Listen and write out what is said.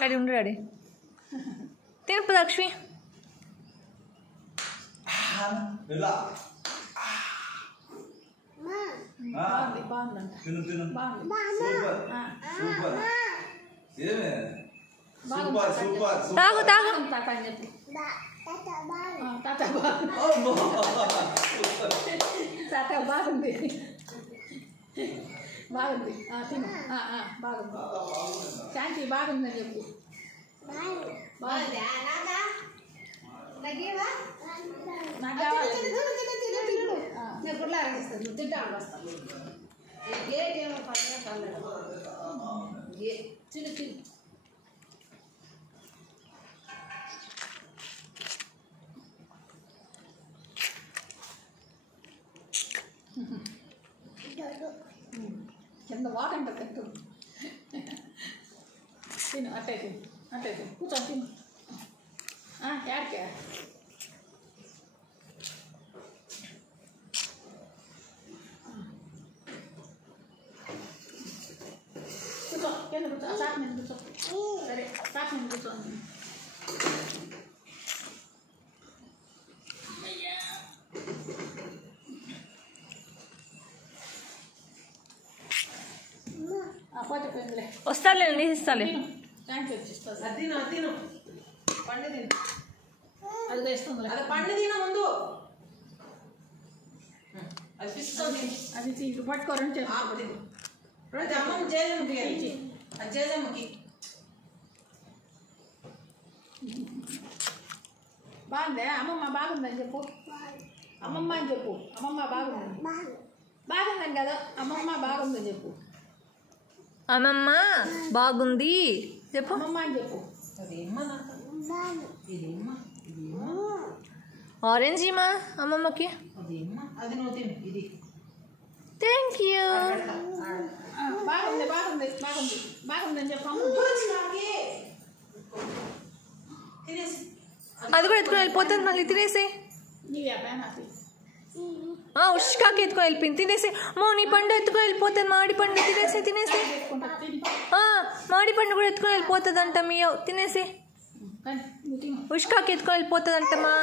ready ఉండు ready తినపు Lakshmi తాగు తాగు బాగుంది బాగుంది తిను బాగుంది శాంతి బాగుందని చెప్పు నాకు కావాలి నేను గుడ్లా ఆగిస్తాను నువ్వు తింటాను వస్తాను చిన్న చిన్న కింద వాకంట తింటు తిను అట్టే తిను కూర్చొని తిను యాడ్కే కూర్చో కింద కూర్చో సాక్ మీద కూర్చో సరే సాక్ మీద కూర్చో వస్తాలే ఇస్తాలే తిను పండు తిను అది వేస్తుంది అది పండు తిన ముందు అది పిస్తుంది అది ఇటు పట్టుకోరని చెప్పి అమ్మమ్మ జేజమ్మకి అది జేజమ్మకి బాగుందే అమ్మమ్మ బాగుందని చెప్పు అమ్మమ్మ అని చెప్పు అమ్మమ్మ బాగుందని బాగుందని కదా అమ్మమ్మ బాగుందని చెప్పు అమ్మమ్మ బాగుంది చెప్పు అమ్మమ్మ అని చెప్పు ఆరెంజ్ ఇమా అమ్మమ్మకి అది నువ్వు తిను ఇది థ్యాంక్ యూ బాగుంది బాగుంది బాగుంది బాగుందని చెప్పు అది కూడా ఎత్తుకుని వెళ్ళిపోతుంది మళ్ళీ తినేసి ఉష్కాకి ఎత్తుకొని వెళ్ళిపోయింది తినేసి నీ పండు ఎత్తుకొని వెళ్ళిపోతుంది మామిడి పండు తినేసి మామిడి పండు కూడా ఎత్తుకొని వెళ్ళిపోతుంది అంట మీ తినేసి ఉష్కాకి ఎత్తుకొని వెళ్ళిపోతుంది అంటమ్మా